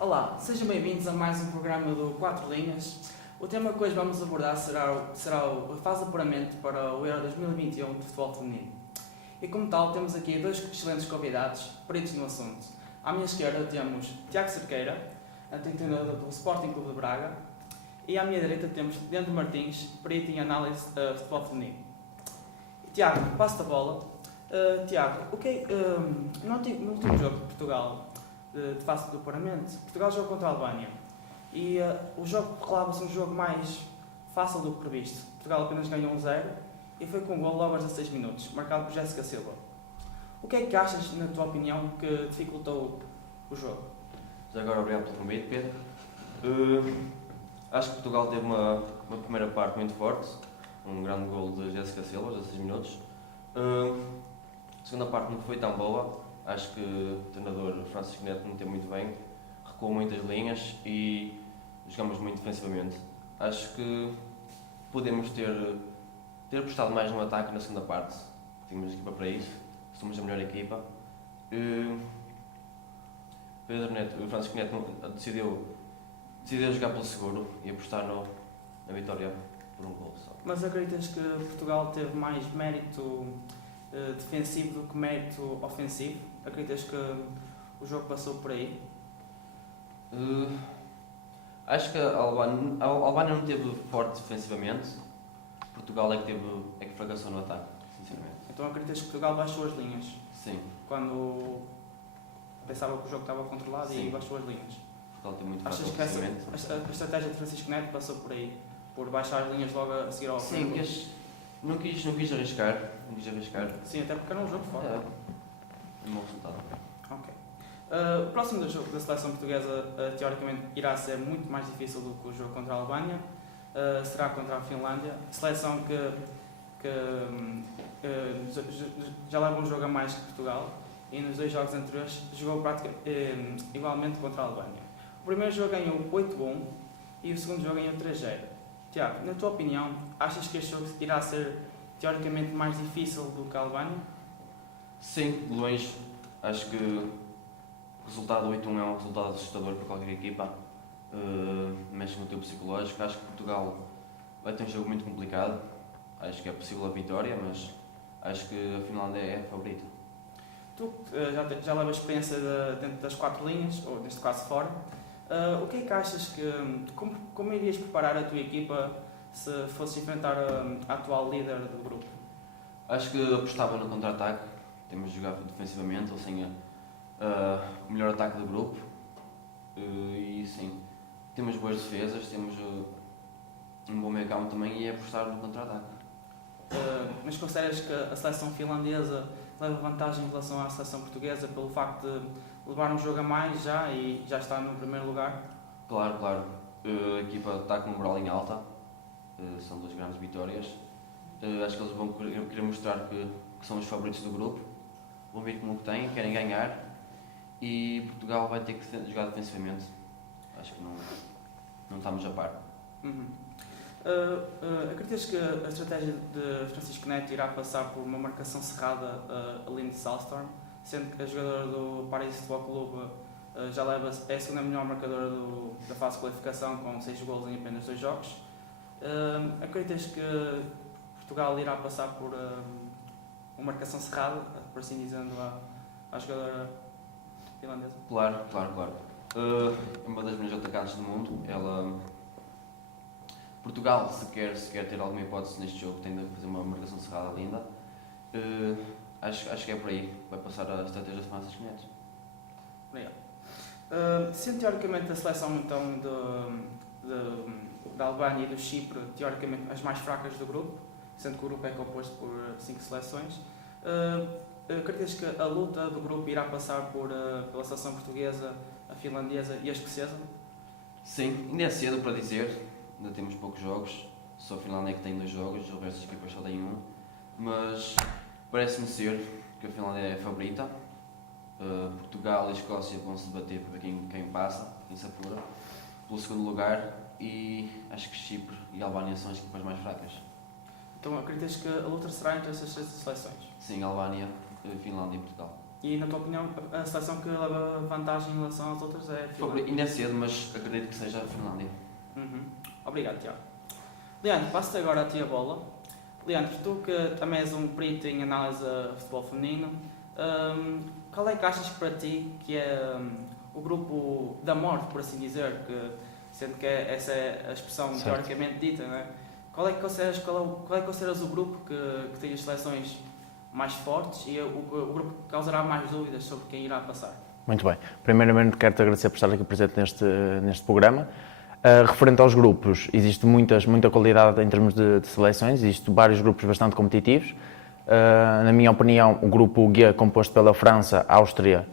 Olá, sejam bem-vindos a mais um programa do Quatro Linhas. O tema que hoje vamos abordar será a fase de apuramento para o Euro 2021 de futebol feminino. E como tal, temos aqui dois excelentes convidados, peritos no assunto. À minha esquerda temos Tiago Cerqueira, antigo treinador do Sporting Clube de Braga, e à minha direita temos Leandro Martins, perito em análise de futebol feminino. Tiago, passo-te a bola. Tiago, no último jogo de Portugal, de fase do apuramento, Portugal jogou contra a Albânia e o jogo relava-se um jogo mais fácil do que previsto. Portugal apenas ganhou 1-0 e foi com um gol logo aos 16 minutos, marcado por Jéssica Silva. O que é que achas, na tua opinião, que dificultou o jogo? Já agora, obrigado pelo convite, Pedro. Acho que Portugal teve uma primeira parte muito forte, um grande gol de Jéssica Silva, aos 16 minutos. A segunda parte não foi tão boa, acho que o treinador Francisco Neto não teve muito bem, recuou muitas linhas e jogamos muito defensivamente. Acho que podemos ter apostado mais no ataque na segunda parte, tínhamos equipa para isso, somos a melhor equipa. O Francisco Neto decidiu jogar pelo seguro e apostar na vitória por um gol só. Mas acreditas que Portugal teve mais mérito defensivo do que mérito ofensivo? Acreditas que o jogo passou por aí? Acho que a Albânia não teve forte defensivamente, Portugal é que fracassou no ataque, sinceramente. Então acreditas que Portugal baixou as linhas? Sim. Quando pensava que o jogo estava controlado. Sim. E baixou as linhas? Portugal tem muito Achas que a estratégia de Francisco Neto passou por aí? Por baixar as linhas logo a seguir ao Sim, não quis arriscar. Sim, até porque era um jogo fora. É um bom resultado. Ok. O próximo jogo da seleção portuguesa, teoricamente, irá ser muito mais difícil do que o jogo contra a Albânia. Será contra a Finlândia. Seleção que já leva um jogo a mais que Portugal e nos dois jogos anteriores jogou igualmente contra a Albânia. O primeiro jogo ganhou 8-1 e o segundo jogo ganhou 3-0. Tiago, na tua opinião, achas que este jogo irá ser teoricamente mais difícil do que a Albânia? Sim, de longe. Acho que o resultado 8-1 é um resultado assustador para qualquer equipa. Mexe no teu psicológico. Acho que Portugal vai ter um jogo muito complicado. Acho que é possível a vitória, mas acho que a Finlândia é a favorita. Tu já levas experiência dentro das quatro linhas, ou neste caso fora. O que é que achas que... Como irias preparar a tua equipa se fosse enfrentar a atual líder do grupo? Acho que apostava no contra-ataque. Temos de jogar defensivamente, ou seja, o melhor ataque do grupo. E sim, temos boas defesas, temos um bom meio campo também e é apostar no contra-ataque. Mas consideras que a seleção finlandesa leva vantagem em relação à seleção portuguesa pelo facto de levar um jogo a mais já e já está no primeiro lugar? Claro. A equipa está com o moral em alta, são duas grandes vitórias. Acho que eles vão querer mostrar que são os favoritos do grupo, vão ver como que têm, querem ganhar e Portugal vai ter que jogar defensivamente. Acho que não estamos a par. Acreditas que a estratégia de Francisco Neto irá passar por uma marcação cerrada a Lindy Salstorm, sendo que a jogadora do Paris Futebol Clube é a segunda melhor marcadora da fase de qualificação, com 6 golos em apenas 2 jogos? Acreditas que Portugal irá passar por uma marcação cerrada, por assim dizendo, à jogadora finlandesa? Claro. É uma das melhores atacantes do mundo. Portugal, se quer ter alguma hipótese neste jogo, tem de fazer uma marcação cerrada linda. Acho que é por aí. Vai passar a estratégia de Francisco Neto. Obrigado. Sendo teoricamente a seleção então da Albânia e do Chipre, teoricamente as mais fracas do grupo, sendo que o grupo é composto por 5 seleções, acreditas que a luta do grupo irá passar pela seleção portuguesa, a finlandesa e a escocesa? Sim, ainda é cedo para dizer. Ainda temos poucos jogos, só a Finlândia é que tem 2 jogos, o resto das equipas só tem 1, mas parece-me ser que a Finlândia é a favorita. Portugal e Escócia vão se debater para ver quem passa, quem se apura pelo segundo lugar e acho que Chipre e Albânia são as equipas mais fracas. Então acreditas que a luta será entre essas 3 seleções? Sim, Albânia, Finlândia e Portugal. E, na tua opinião, a seleção que leva vantagem em relação às outras é a Finlândia? Ainda é cedo, mas acredito que seja a Finlândia. Obrigado, Tiago. Leandro, passo-te agora a ti a bola. Leandro, tu que também és um perito em análise a futebol feminino, qual é que achas que para ti que é o grupo da morte, por assim dizer, sendo que essa é a expressão teoricamente dita, não é? Qual é que consideras o grupo que tem as seleções mais fortes e o grupo que causará mais dúvidas sobre quem irá passar? Muito bem. Primeiramente quero-te agradecer por estar aqui presente neste programa. Referente aos grupos, existe muita qualidade em termos de seleções, existem vários grupos bastante competitivos. Na minha opinião, o grupo G, composto pela França, Áustria,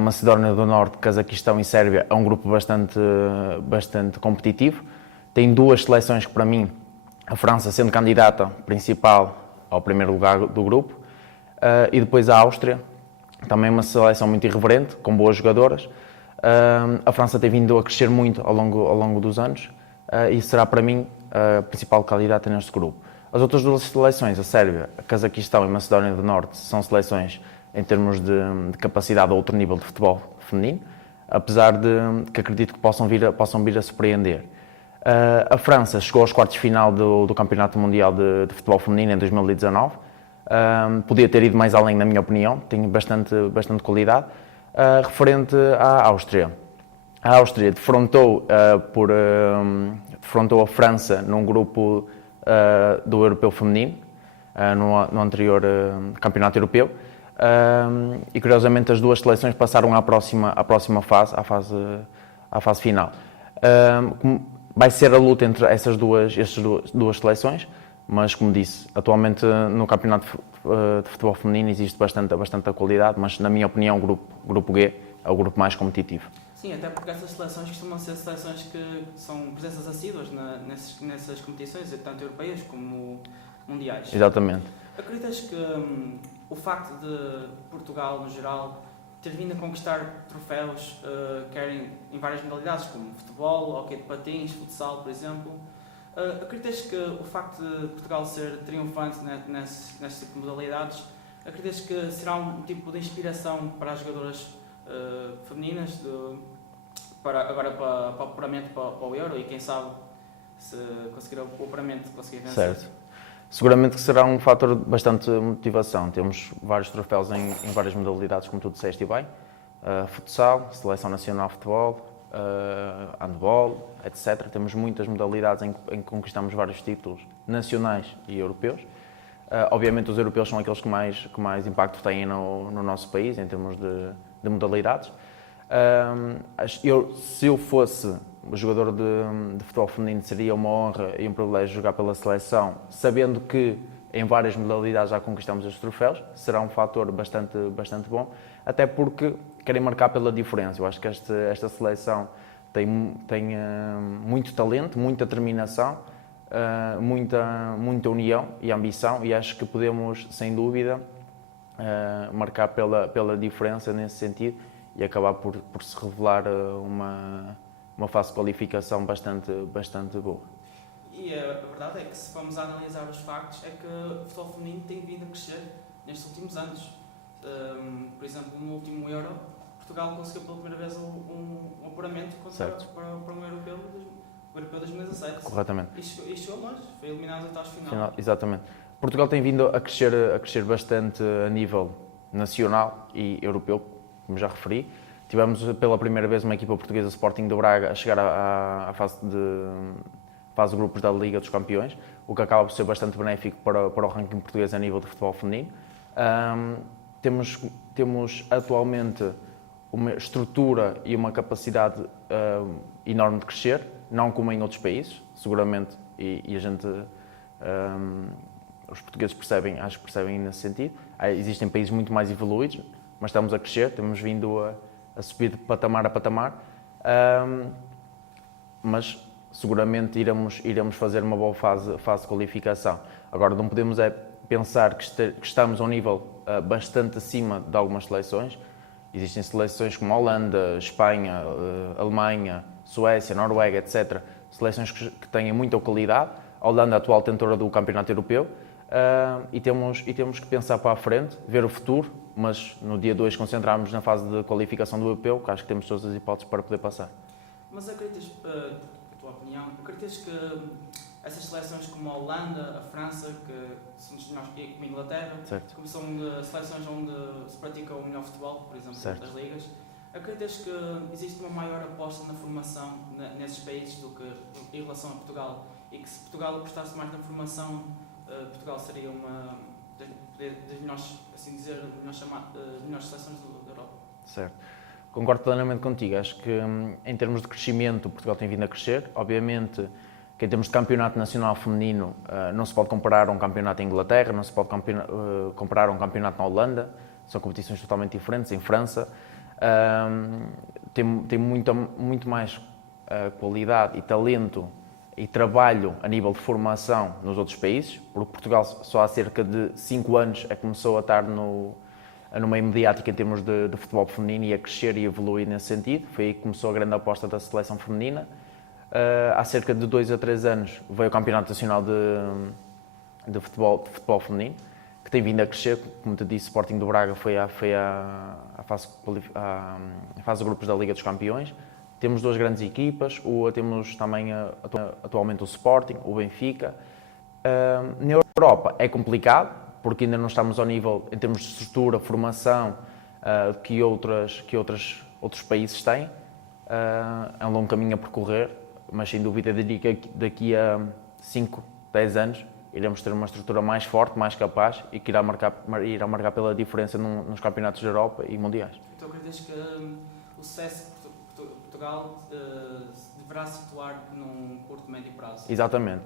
Macedónia do Norte, Cazaquistão e Sérvia, é um grupo bastante competitivo. Tem duas seleções que, para mim, a França sendo candidata principal ao primeiro lugar do grupo, e depois a Áustria, também uma seleção muito irreverente, com boas jogadoras. A França tem vindo a crescer muito ao longo dos anos e será para mim a principal candidata neste grupo. As outras duas seleções, a Sérvia, a Cazaquistão e a Macedónia do Norte, são seleções em termos de capacidade a outro nível de futebol feminino, apesar de que acredito que possam vir a surpreender. A França chegou aos quartos de final do Campeonato Mundial de Futebol Feminino em 2019. Podia ter ido mais além, na minha opinião, tem bastante qualidade. Referente à Áustria. A Áustria defrontou a França num grupo do Europeu Feminino, no anterior Campeonato Europeu, e curiosamente as duas seleções passaram à próxima fase, à fase final. Vai ser a luta entre estas duas seleções, mas como disse, atualmente no Campeonato de Futebol Feminino existe bastante qualidade, mas na minha opinião o grupo G é o grupo mais competitivo. Sim, até porque essas seleções costumam ser seleções que são presenças assíduas nessas competições, tanto europeias como mundiais. Exatamente. Acreditas que o facto de Portugal, no geral, ter vindo a conquistar troféus, quer em várias modalidades, como futebol, hóquei de patins, futsal, por exemplo, acreditas que o facto de Portugal ser triunfante nesse tipo de modalidades, acreditas que será um tipo de inspiração para as jogadoras femininas agora para o apuramento para o Euro e quem sabe se conseguir o apuramento conseguir vencer? Certo. Seguramente que será um fator de bastante motivação. Temos vários troféus em várias modalidades, como tu disseste bem. Futsal, Seleção Nacional de Futebol, handball, etc. Temos muitas modalidades em que conquistamos vários títulos nacionais e europeus. Obviamente os europeus são aqueles que mais impacto têm no nosso país, em termos de modalidades. Se eu fosse jogador de futebol feminino, seria uma honra e um privilégio jogar pela seleção, sabendo que em várias modalidades já conquistamos os troféus. Será um fator bastante bom, até porque querem marcar pela diferença. Eu acho que esta seleção tem muito talento, muita determinação, muita união e ambição, e acho que podemos, sem dúvida, marcar pela diferença nesse sentido e acabar por se revelar uma fase de qualificação bastante boa. E a verdade é que, se formos a analisar os factos, é que o futebol feminino tem vindo a crescer nestes últimos anos. Por exemplo, no último Euro, Portugal conseguiu pela primeira vez um apuramento para um europeu 2017. Corretamente. E chegou longe, foi eliminado até aos final. Exatamente. Portugal tem vindo a crescer bastante a nível nacional e europeu, como já referi. Tivemos pela primeira vez uma equipa portuguesa, Sporting de Braga, a chegar à fase de grupos da Liga dos Campeões, o que acaba por ser bastante benéfico para o ranking português a nível de futebol feminino. Temos atualmente uma estrutura e uma capacidade enorme de crescer, não como em outros países, seguramente, e a gente, os portugueses acho que percebem nesse sentido. Existem países muito mais evoluídos, mas estamos a crescer, temos vindo a subir de patamar a patamar, mas seguramente iremos fazer uma boa fase de qualificação. Agora, não podemos pensar que estamos a um nível bastante acima de algumas seleções. Existem seleções como a Holanda, Espanha, Alemanha, Suécia, Noruega, etc. Seleções que têm muita qualidade. A Holanda é a atual detentora do Campeonato Europeu. E temos que pensar para a frente, ver o futuro mas no dia 2 concentrámos na fase de qualificação do europeu, que acho que temos todas as hipóteses para poder passar. Mas acreditas, a tua opinião, acreditas que essas seleções como a Holanda, a França, que somos nós, e como a Inglaterra, Certo. que são seleções onde se pratica o melhor futebol, por exemplo, Certo. das ligas, acreditas que existe uma maior aposta na formação nesses países do que em relação a Portugal? E que se Portugal apostasse mais na formação, Portugal seria uma das melhores, assim dizer, melhores seleções da Europa? Certo. Concordo plenamente contigo. Acho que em termos de crescimento, Portugal tem vindo a crescer. Obviamente que em termos de campeonato nacional feminino não se pode comparar a um campeonato em Inglaterra, não se pode comparar a um campeonato na Holanda. São competições totalmente diferentes. Em França tem muito mais qualidade e talento e trabalho a nível de formação nos outros países, porque Portugal só há cerca de 5 anos começou a estar no meio mediático em termos de futebol feminino e a crescer e evoluir nesse sentido. Foi aí que começou a grande aposta da seleção feminina. Há cerca de 2 a 3 anos veio o Campeonato Nacional de futebol feminino, que tem vindo a crescer. Como te disse, o Sporting do Braga foi à fase de grupos da Liga dos Campeões. Temos 2 grandes equipas, temos também atualmente o Sporting, o Benfica. Na Europa é complicado, porque ainda não estamos ao nível, em termos de estrutura, formação, que outros países têm. É um longo caminho a percorrer, mas sem dúvida diria que daqui a 5, 10 anos iremos ter uma estrutura mais forte, mais capaz e que irá marcar pela diferença nos campeonatos da Europa e mundiais. Então acreditas que o sucesso de Portugal deverá se situar num curto, médio prazo? Exatamente.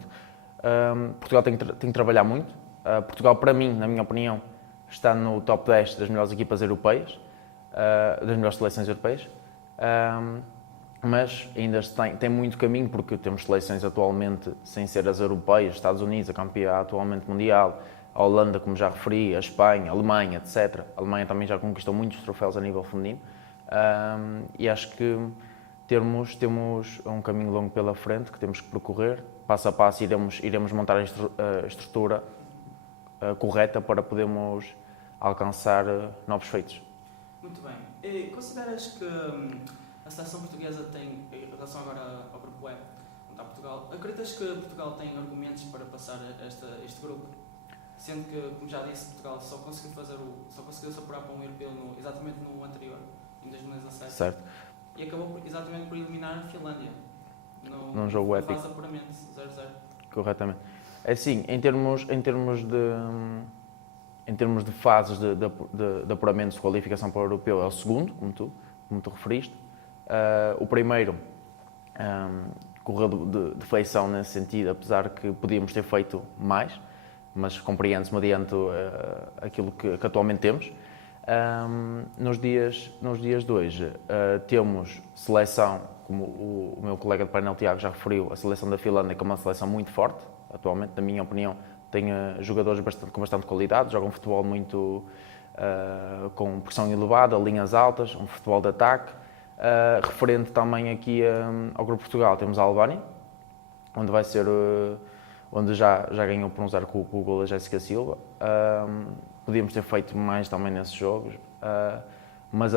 Portugal tem que trabalhar muito. Portugal, para mim, na minha opinião, está no top 10 das melhores equipas europeias, das melhores seleções europeias, mas ainda tem muito caminho, porque temos seleções atualmente sem ser as europeias, Estados Unidos, a campeã atualmente mundial, a Holanda, como já referi, a Espanha, a Alemanha, etc. A Alemanha também já conquistou muitos troféus a nível feminino, e acho que temos um caminho longo pela frente que temos que percorrer. Passo a passo iremos montar a estrutura correta para podermos alcançar novos feitos. Muito bem. E consideras que a seleção portuguesa tem, em relação agora ao grupo E, onde está Portugal, acreditas que Portugal tem argumentos para passar este grupo? Sendo que, como já disse, Portugal só conseguiu se apurar para um europeu exatamente no anterior, em 2017. Certo. E acabou exatamente por eliminar a Finlândia. Num jogo épico. Faz apuramento 0-0. Corretamente. É assim, em termos de fases de apuramento de qualificação para o europeu, é o segundo, como tu referiste. O primeiro correu de feição nesse sentido, apesar que podíamos ter feito mais, mas compreende-se mediante aquilo que atualmente temos. Nos dias de hoje, temos seleção, como o meu colega de painel Tiago já referiu, a seleção da Finlândia, que é uma seleção muito forte, atualmente, na minha opinião, tem jogadores com bastante qualidade, jogam futebol muito com pressão elevada, linhas altas, um futebol de ataque. Referente também aqui ao Grupo Portugal, temos a Albânia, onde já ganhou por 1-0 com o gol da Jéssica Silva. Podíamos ter feito mais também nesses jogos, mas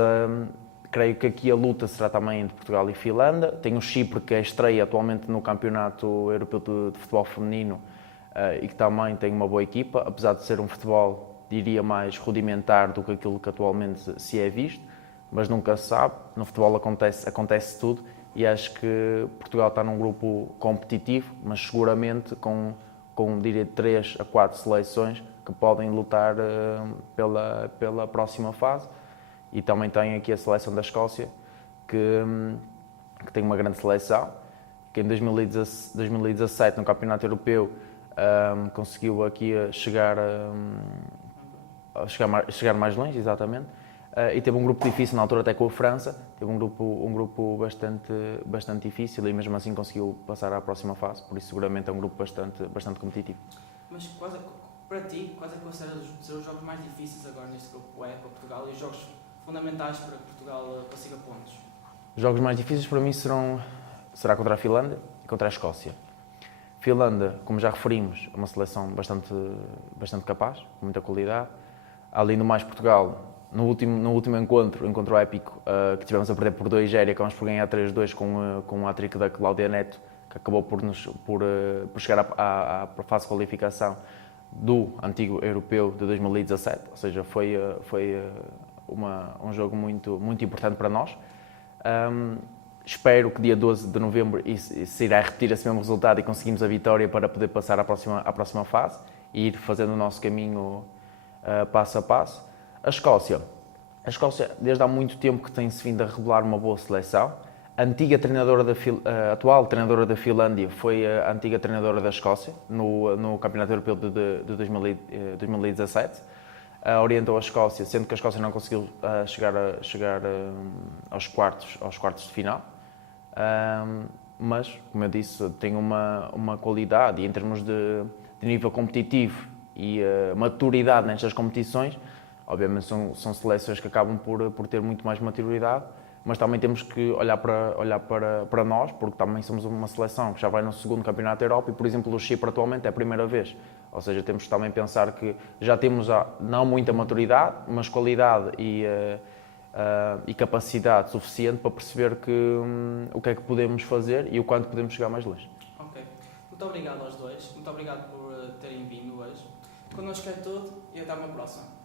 creio que aqui a luta será também entre Portugal e Finlândia. Tem o Chipre, que é estreia atualmente no Campeonato Europeu de Futebol Feminino e que também tem uma boa equipa, apesar de ser um futebol, diria, mais rudimentar do que aquilo que atualmente se é visto, mas nunca se sabe. No futebol acontece tudo e acho que Portugal está num grupo competitivo, mas seguramente com diria, 3 a 4 seleções que podem lutar pela próxima fase. E também tem aqui a seleção da Escócia, que tem uma grande seleção, que em 2017, no Campeonato Europeu, conseguiu aqui chegar mais longe, exatamente. E teve um grupo difícil na altura, até com a França, teve um grupo bastante difícil e mesmo assim conseguiu passar à próxima fase, por isso seguramente é um grupo bastante competitivo. Mas para ti, quais é que consideras ser os jogos mais difíceis agora neste grupo E para Portugal e os jogos fundamentais para que Portugal consiga pontos? Os jogos mais difíceis para mim será contra a Finlândia e contra a Escócia. Finlândia, como já referimos, é uma seleção bastante capaz, com muita qualidade. Além do mais, Portugal no último encontro épico, que tivemos a perder por 2-0 e acabamos por ganhar 3-2 com um hat-trick da Cláudia Neto, que acabou por chegar à fase de qualificação do antigo europeu de 2017, ou seja, foi um jogo muito importante para nós. Espero que dia 12 de novembro se irá repetir esse mesmo resultado e conseguimos a vitória para poder passar à próxima fase e ir fazendo o nosso caminho passo a passo. A Escócia, desde há muito tempo que tem-se vindo a revelar uma boa seleção. A atual treinadora da Finlândia foi a antiga treinadora da Escócia no Campeonato Europeu de 2017. Orientou a Escócia, sendo que a Escócia não conseguiu chegar aos quartos de final. Mas, como eu disse, tem uma qualidade e em termos de nível competitivo e maturidade nestas competições, obviamente são seleções que acabam por ter muito mais maturidade, mas também temos que olhar para nós, porque também somos uma seleção que já vai no segundo Campeonato da Europa e, por exemplo, o Chipre atualmente é a primeira vez. Ou seja, temos que também pensar que já temos não muita maturidade, mas qualidade e capacidade suficiente para perceber o que é que podemos fazer e o quanto podemos chegar mais longe. Ok. Muito obrigado aos dois. Muito obrigado por terem vindo hoje. Connosco é tudo e até uma próxima.